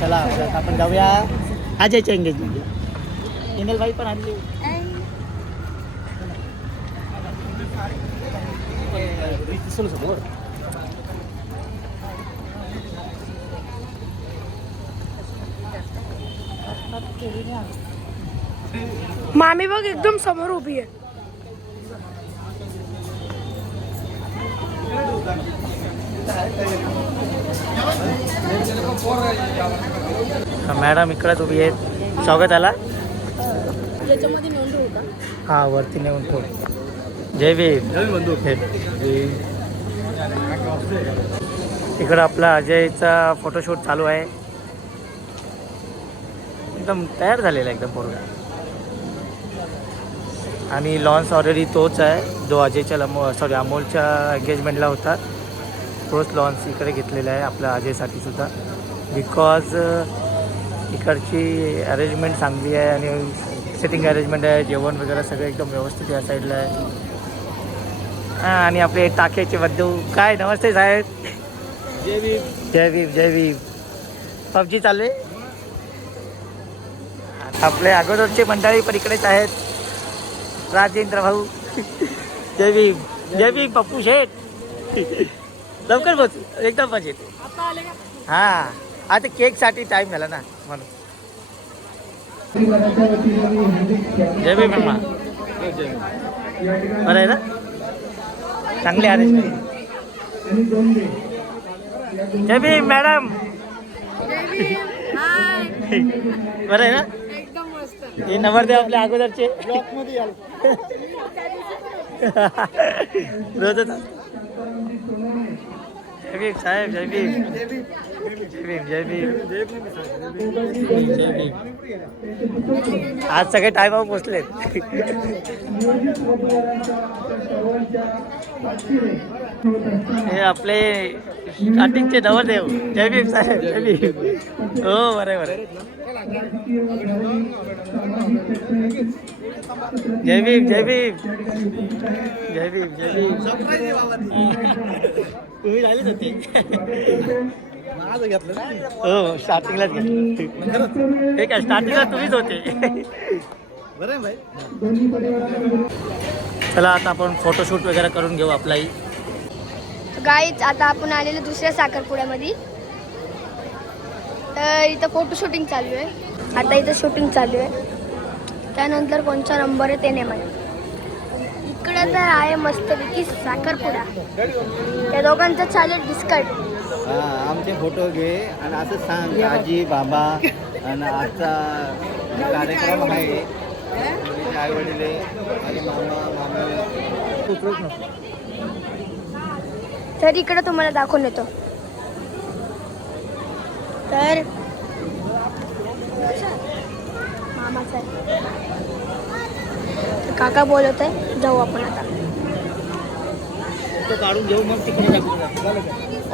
चला आता आपण जाऊया अजयच्या एंगेजमेंटला. इनल बाई पण आली. मामी बघ एकदम समोर उभी आहे. मॅडम इकडेच उभी आहेत. स्वागत आला. याच्यामध्ये नोंदवू का? हा वरती नेऊन ठेव. जय भीम. इकडं आपला अजयचा फोटोशूट चालू आहे. एकदम तयार झालेला एकदम पूर्ण. आणि लॉन्स ऑलरेडी तोच आहे जो अजयच्या अमोलच्या एंगेजमेंटला होता. तोच लॉन्स इकडे घेतलेला आहे आपल्या अजयसाठी सुद्धा. बिकॉज इकडची अरेंजमेंट चांगली आहे आणि सिटिंग अरेंजमेंट आहे. जेवण वगैरे सगळं एकदम व्यवस्थित या साईडला आहे. हां आणि आपले टाक्याचे बद्दू काय नमस्ते साहेब. जय भीम जय भीम जय भीम. पबजी चालले. आपले अगोदरचे मंडळी पण इकडेच आहेत. राजेंद्र भाऊ जय भीम पप्पू शेठ. लवकर पोच एकदम मजेत. हां आता केकसाठी टाईम झाला ना म्हणून. जय भीम मम्मा. बरं आहे ना चांगले अरेंजमेंट. जय भीम मॅडम. बरं आहे ना. हे नवरदेव आपल्या अगोदरचे रोजच. जय भीम साहेब. जय भीम जय भीम जय भीम जय भीम. आज सगळे टायमावर पोचलेत. हे आपले स्टार्टिंगचे नवरदेव. जय भीम साहेब. जय भीम. हो बरं बरं. जय भीम जय भीम जय भीम जय भीम. तुम्ही झालेच होते. हो स्टार्टिंगलाच घेतलं. हे काय स्टार्टिंगला तुम्हीच होते. बरं भाई. चला आता आपण फोटोशूट वगैरे करून घेऊ आपलाही. गाईच आता आपण आलेलो दुसऱ्या साखरपुड्यामध्ये. तर इथं फोटो शूटिंग चालू आहे. आता इथं शूटिंग चालू आहे. त्यानंतर कोणचा नंबर आहे ते नाही माहिती. इकडे तर आहे मस्तपैकी साखरपुडा. त्या दोघांचं चालेल डिस्कट. आमचे फोटो घे आणि असं सांग आजी बाबा आणि आजचा कार्यक्रम आहे. आई वडील आणि मामा मामी. तर इकडे तुम्हाला दाखवून येतो. तर मामाचा काका बोलत आहे. जाऊ आपण आता. काढून घेऊ मग तिकडे दाखवू.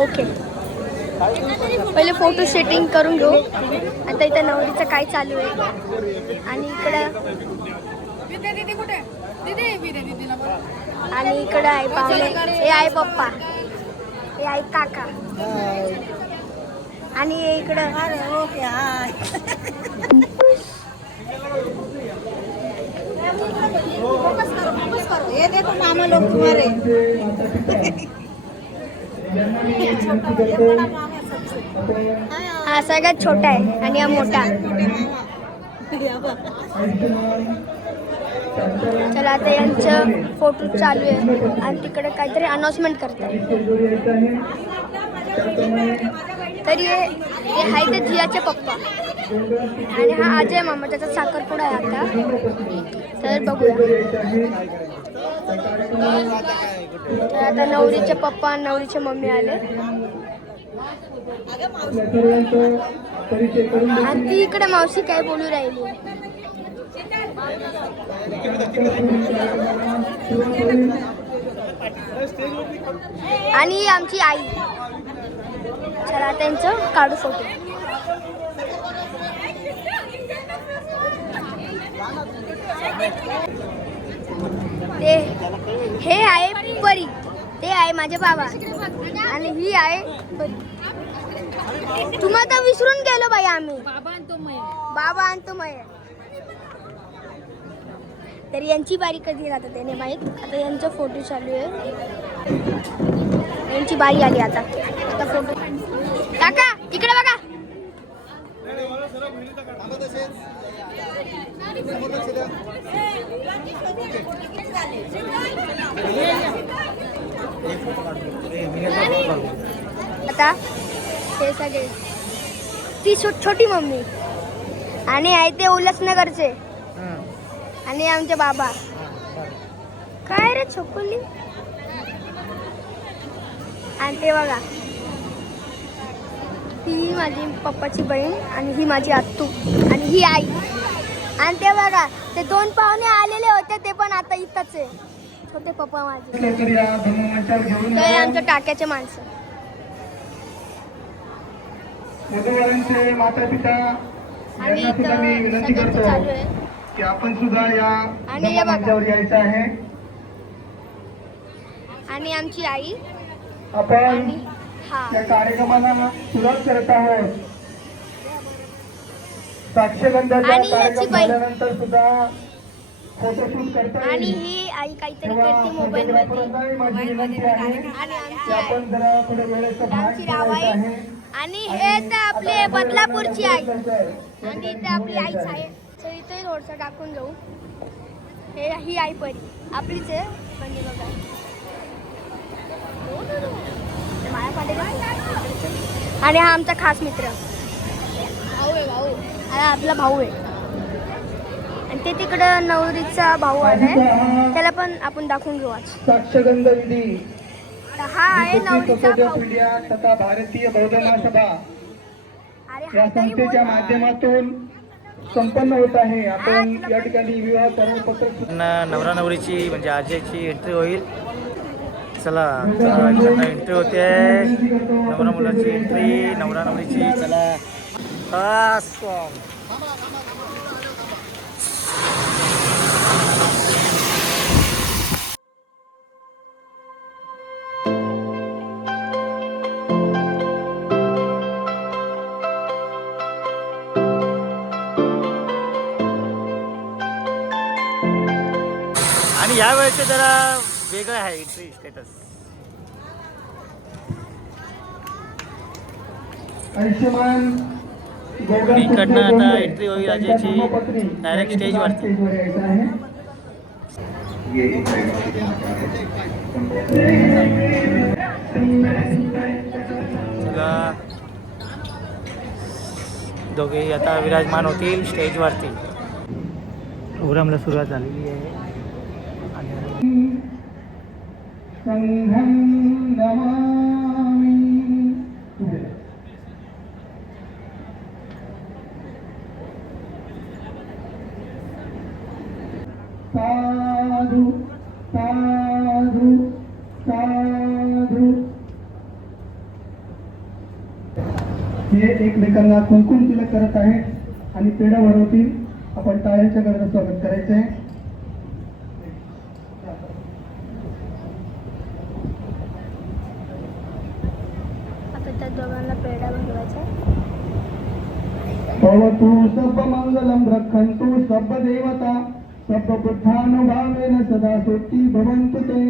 ओके पहिले फोटो सेटिंग करून घेऊ. आता इथं नवरीचं काय चालू आहे आणि इकडं आहे पाहुणे. हे आहे पप्पा. हे आहे काका आणि हे इकडं ये देखो मामा लोग तुम्हारे. हा सगळ्यात छोटा आहे आणि हा मोठा. चला आता यांचं फोटो चालू आहे आणि तिकडे काहीतरी अनाउन्समेंट करतात. तरी हे आहे ते जियाचे पप्पा आणि हा अजय मामा. त्याचा साखरपुडा आहे आता. तर बघूया. तर आता नवरीचे पप्पा आणि नवरीचे मम्मी आले आणि ती इकडे मावशी काय बोलू राहिली. आणि ही आमची आई. चला त्यांचं काढू फोटो. ते हे आहे परी. ते आहे माझे बाबा आणि ही आहे परी. तुम्हाला तर विसरून गेलो बाई आम्ही. बाबा आणतो मय. तर यांची बारी कधी राहते त्याने माहित. आता यांचा फोटो चालू आहे. यांची बारी आली आता. आता फोटो काका तिकडे बघा. आता हे सगळे ती छोटी मम्मी आणि आहे ते उल्हासनगरचे आणि आमचे बाबा. काय रे छोकुली. आणि ते बघा ही माझी पप्पाची बहीण आणि ही माझी आत्तू आणि ही आई. आणि ते बघा ते दोन पाहुणे आलेले होते ते पण आता इथंच आहे. छोटे पप्पा माझे. ते आमच्या टाक्याचे माणसं. माता पिता आणि यांना सुद्धा मी विनंती सगळ्यांचं करतो चालू आहे. की आपण सुद्धा या आणि हे बघा. मंचावर यायचं आहे. आणि आमची आई आपण आणि हा या कार्यक्रमाला सुरुवात करत आहोत. साक्षगंधाचा आणि याची कार्यक्रम बाई. झाल्यानंतर सुद्धा फोटोशूट करता आणि येईल. ही आई काहीतरी तेव्हा करते मोबाईल मध्ये. फोटोग्राफरांनाही माझी विनंती आहे आणि की आमची आई आपण जरा पुढे वेळेचं भान आमची रावाई. ठेवायचं आहे. आणि हे तर आपले बदलापूरची आई. आणि इथे आपली आईच आहे. तर इथे थोडंसं टाकून जाऊ. ही आई परी आपलीच आहे. पण हे बघा ते माया पाटील. आणि हा आमचा खास मित्र भाऊ आहे. भाऊ हा आपला भाऊ आहे. आणि ते तिकडं नवरीचा भाऊ आलाय. त्याला पण आपण दाखवून घेऊ आज. साक्षगंध विधी तर हा आहे नवरीचा भाऊ. पिढ्या तथा भारतीय बौद्ध महासभा अरे या हा तरी बोल. संस्थेच्या माध्यमातून संपन्न होत आहे. आपण या ठिकाणी विवाह प्रमाणपत्र नवरा नवरीची म्हणजे आजीची एंट्री होईल. चला एंट्री होते. नवरा मुलाची एंट्री नवरा नवरीची. चला आणि ह्या वेळेचे जरा वेगळं आहे एंट्री स्टेटस. आयुष्यमान इकडनं आता एंट्री होईल अजयची डायरेक्ट स्टेजवरती. चला दोघेही आता विराजमान होतील स्टेजवरती. प्रोग्रामला सुरुवात झालेली आहे. संघं नमामि. साधु साधु साधु. हे एकमेकांना कुंकुम तिलक करत आहेत आणि पेढा भरवतील. आपण टाळ्यांच्या गजरात स्वागत करायचं आहे. आता त्या दोघांना पेढा भरवायचा. भवतु सब मंगलम रक्षन्तु सब देवता सब बुद्धानुभावेन सदा सुखी भवन्तु ते.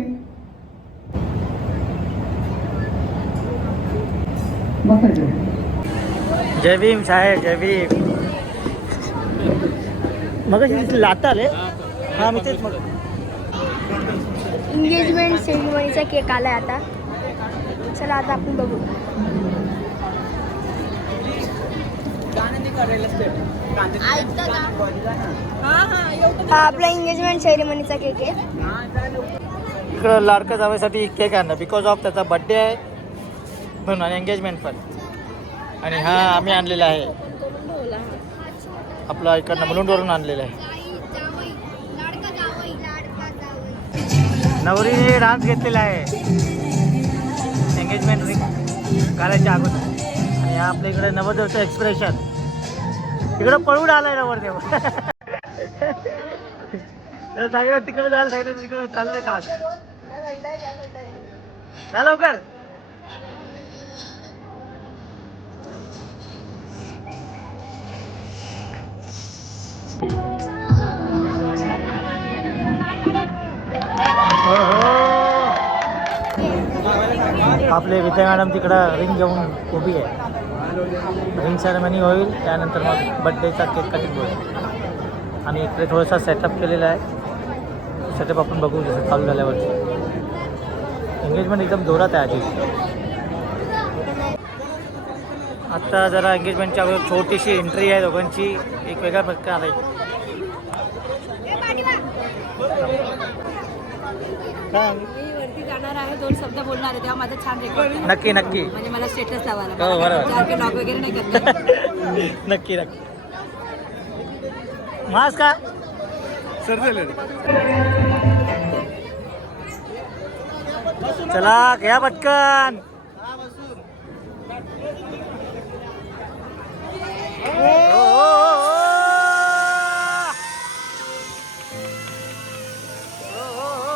जय भीम साहेब जय भीम. मग लाता आले हा मी तेच मग. एंगेजमेंट सेरेमनीचा केक आलाय आता. चला आता आपण बघू. हा आपला एंगेजमेंट सेरेमनीचा केक आहे. इकडं लाडकं जावयासाठी केक आणला बिकॉज ऑफ त्याचा बड्डे आहे म्हणून आणि एंगेजमेंट पण. आणि हा आम्ही आणलेला आहे आपला इकडनं मुलुंडवरून आणलेला आहे. नवरीने डान्स घेतलेला आहे एंगेजमेंट रिंग घालायच्या अगोदर. आणि हा आपल्या इकडे नवरदेवचं एक्सप्रेशन. इकडं पळून आलाय नवरदेव. सांगितलं तिकडे जायला सांगितलं तिकडे चाललंय का लवकर. आपले विद्या मॅडम तिकडं रिंग घेऊन उभी आहे. रिंग सेरेमनी होईल, त्यानंतर मग बड्डेचा केक कटिंग होईल. आणि इकडे थोडासा सेटअप केलेला आहे. सेटअप आपण बघू जसं चालू झाल्यावरती. एंगेजमेंट एकदम जोरात आहे आधी. आत्ता जरा एंगेजमेंटच्या अगोदर छोटीशी एंट्री आहे दोघांची. एक वेगळा प्रकार आहे. वरती जाणार आहे, 2 शब्द बोलणार आहे, तेव्हा माझं छान रेकॉर्ड नक्की नक्की म्हणजे मला स्टेटस लावायला. हो, बरोबर. ब्लॉग वगैरे नाही करणार. नक्की नक्की. मास्क का सर झाले चला घ्या पटकन. ओ, ओ, ओ, ओ. ओ, ओ, ओ, ओ.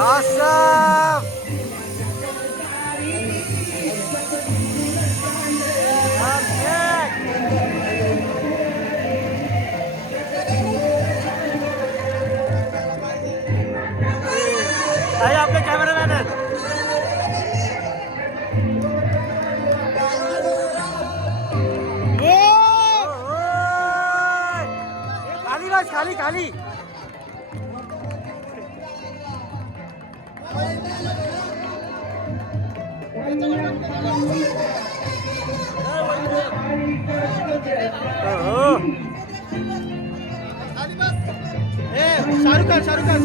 Awesome! अरे आपले कॅमेरामॅन आहेत. खाली बस, खाली खाली. शाहरुख खान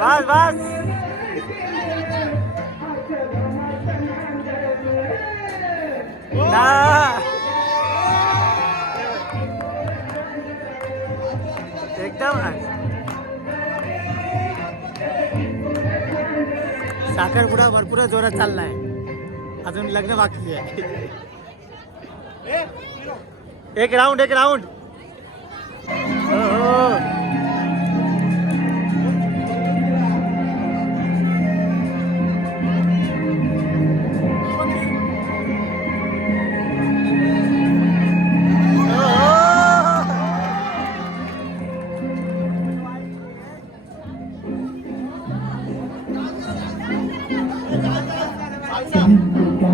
बस बस. एकदम साखरपुडा भरपूर जोरात चाललाय. अजून लग्न बाकी आहे. एक राऊंड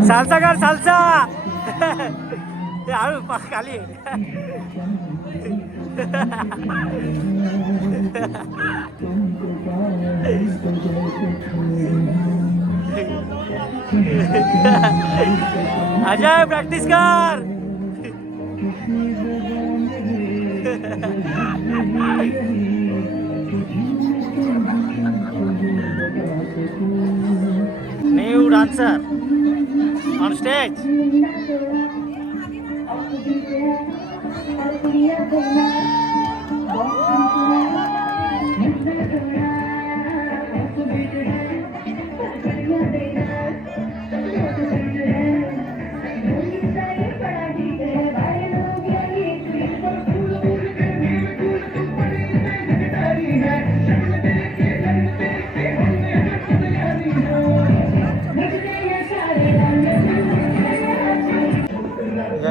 सालसा कर सालसा. ते हळू खाली. अजय प्रॅक्टिस कर. New dancer on stage.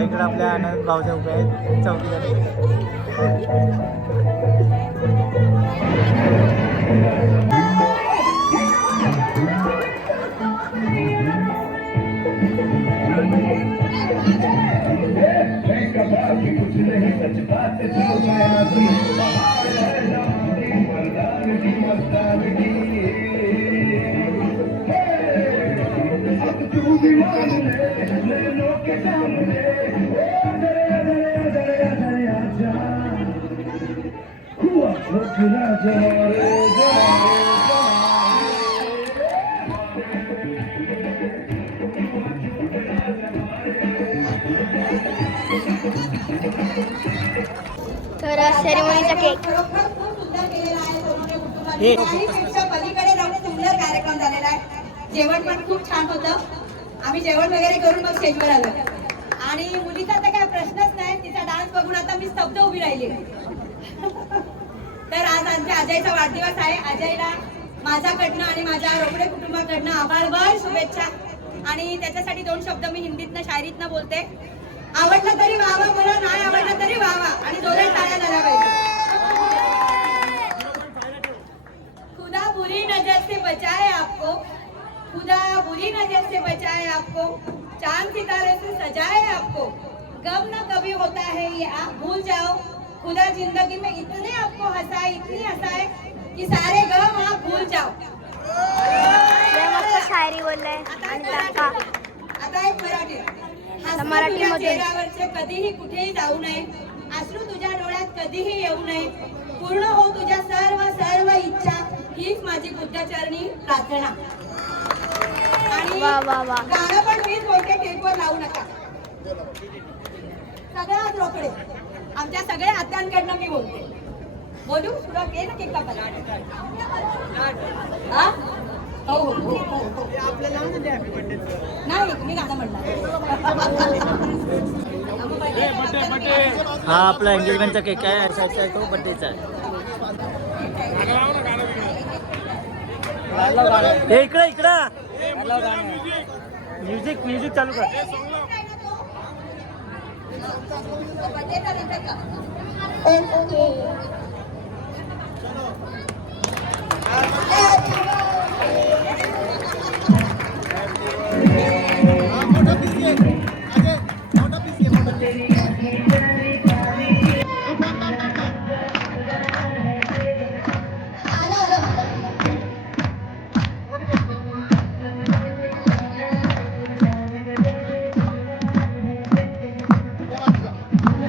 इकडे आपल्या आनंद भाऊच्या उभे आहेत चौकी झाली. तर सेरेमनीचा केक पलीकडे जाऊन सुंदर कार्यक्रम झालेला आहे. जेवण पण खूप छान होतं आम्ही जेवण वगैरे करून मग स्टेजवर आलो आणि मुलीचा तर काय प्रश्नच नाही, तिचा डान्स बघून आता मी स्तब्ध उभी राहिली. तर आज आमच्या अजयचा वाढदिवस आहे. अजयला माझ्याकडनं आणि माझ्या रोकडे कुटुंबाकडनं आभारभर शुभेच्छा. आणि त्याच्यासाठी 2 शब्द मी हिंदीतनं शायरीतनं बोलते. आवडलं तरी वावा मला, नाही आवडलं तरी वावा, आणि जोरात टाळ्या झाल्या पाहिजे. खुदा बुरी नजर से बचाए आपको, खुदा बुरी नजर से बचाए आपको, चांद सितारे से सजाए आपको, गम न कभी होता है ये आप भूल जाओ, खुदा जिंदगी में इतने आपको हंसाए, इतनी हंसाए कि सारे गम आप भूल जाओ. मस्त शायरी बोललाय. आणि काका आता एक मराठी. हसू तुझ्या चेहऱ्यावरचे कधीही कुठेही जाऊ नये, अश्रू तुझ्या डोळ्यात कधीही येऊ नये, पूर्ण हो तुझ्या सर्व सर्व इच्छा, हीच माझी बुद्धचरणी प्रार्थना. आणि वा वा वा. गाणं पण मीच बोलते, टेपवर लावू नका. सगळ्यात रोकडे आमच्या सगळ्या आत्यांकडनं मी बोलते. बोलू सुरुवात केली ना केक कापायला. हा हो हो हो हो. नाही मी गाणं म्हणणार. हा आपला एंगेजमेंटचा केक आहे, असायचा आहे तो बर्थडेचा आहे. हे इकडं इकडं म्युझिक म्युझिक चालू कर.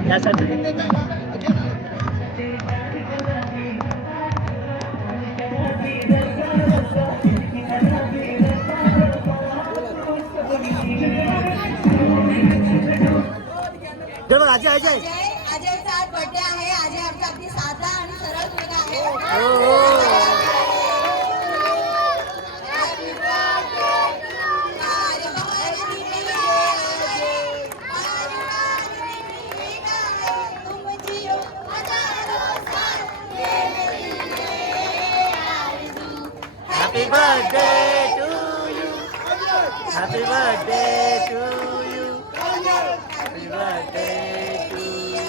यासाठी अजय अजय अजयचा आज बर्थडे आहे. अजय आमचा अगदी साधा आणि सरळ मुलगा आहे. Happy birthday to you. Happy birthday to you. Happy birthday to you.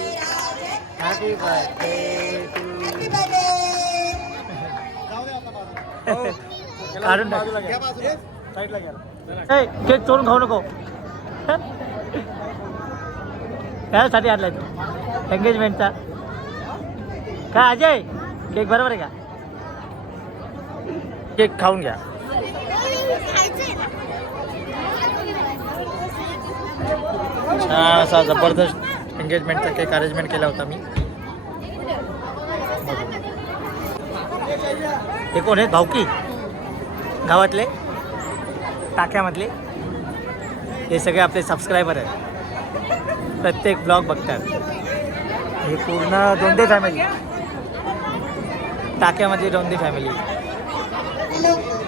Happy birthday to you. काढून टाक. ए केक चोरून खाऊ नको. त्यासाठी आणलाय तू एंगेजमेंटचा. काय अजय केक बरोबर आहे का? केक खाऊन घ्या. छान असा जबरदस्त एंगेजमेंटचा केक अरेंजमेंट केला होता मी. हे कोण आहेत? भाऊकी गावातले टाक्यामधले हे सगळे आपले सबस्क्रायबर आहेत, प्रत्येक ब्लॉग बघतात. हे पूर्ण दोंदे फॅमिली, टाक्यामधली दोंदे फॅमिली.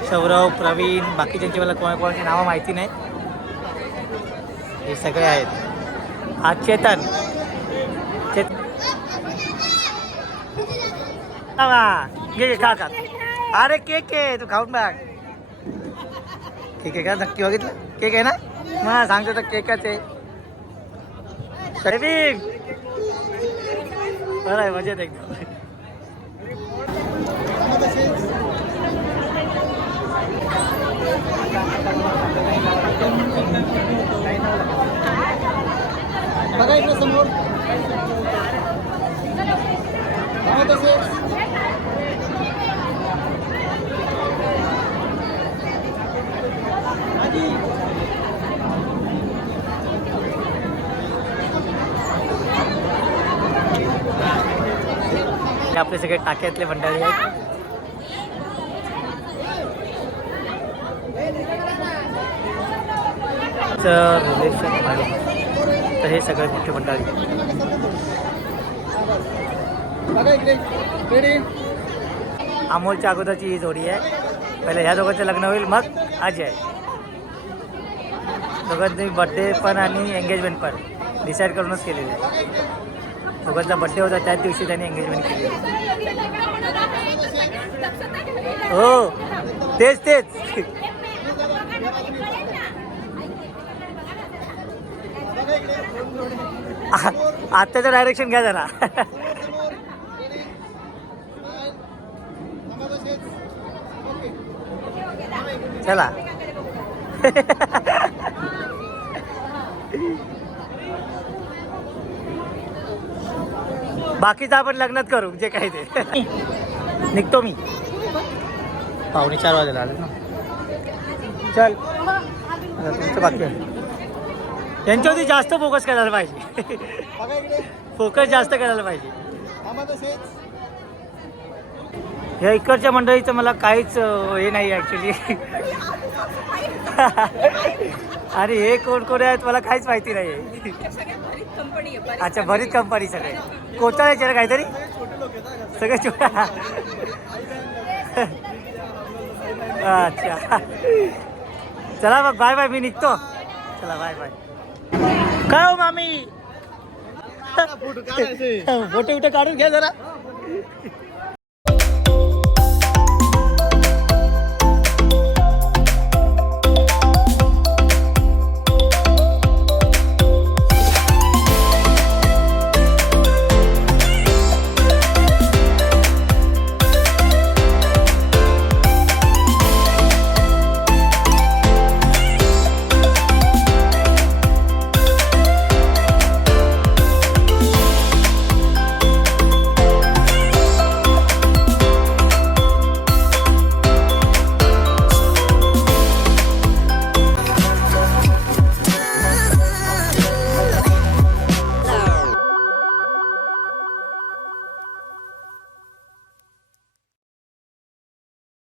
सौरव, प्रवीण, बाकीच्यांची मला कोणाकोणाची नावं माहिती नाही. हे सगळे आहेत. हा चेतन घे खा खा. अरे केक आहे, तू खाऊन बघ. केक आहे का? नक्की बघितलं केक आहे ना? मग सांगतो तर केकच आहे. बरं आहे, मजेत एकदम. बघा इकडे समोर. आपले सगळे टाक्यातले मंडळी आहेत. तर हे सगळे मोठे मंडळी. अमोलच्या अगोदरची ही जोडी आहे. पहिले ह्या दोघांचं लग्न होईल, मग अजय. दोघांचे बड्डे पण आणि एंगेजमेंट पण डिसाईड करूनच केलेले. दोघांचा बड्डे होता त्याच दिवशी त्यांनी एंगेजमेंट केली. हो तेच तेच. आत्ताचं डायरेक्शन घ्या जरा. चला. बाकीचं आपण लग्नात करू जे काही ते. निघतो मी. 3:45 वाजेला आले ना. चल तुमचं बाकी आहे. यांच्यावरती जास्त फोकस करायला पाहिजे. फोकस जास्त करायला पाहिजे. या इकडच्या मंडळीचं मला काहीच हे नाही ॲक्च्युली. आणि हे कोण कोण आहेत मला काहीच माहिती नाही. अच्छा बरीच कंपनी सगळे कोचाळायचे ना काहीतरी सगळे छोटा. अच्छा चला मग बाय बाय. मी निघतो. चला बाय बाय. काय हो मामी फोटो बिटो काढून घ्या जरा.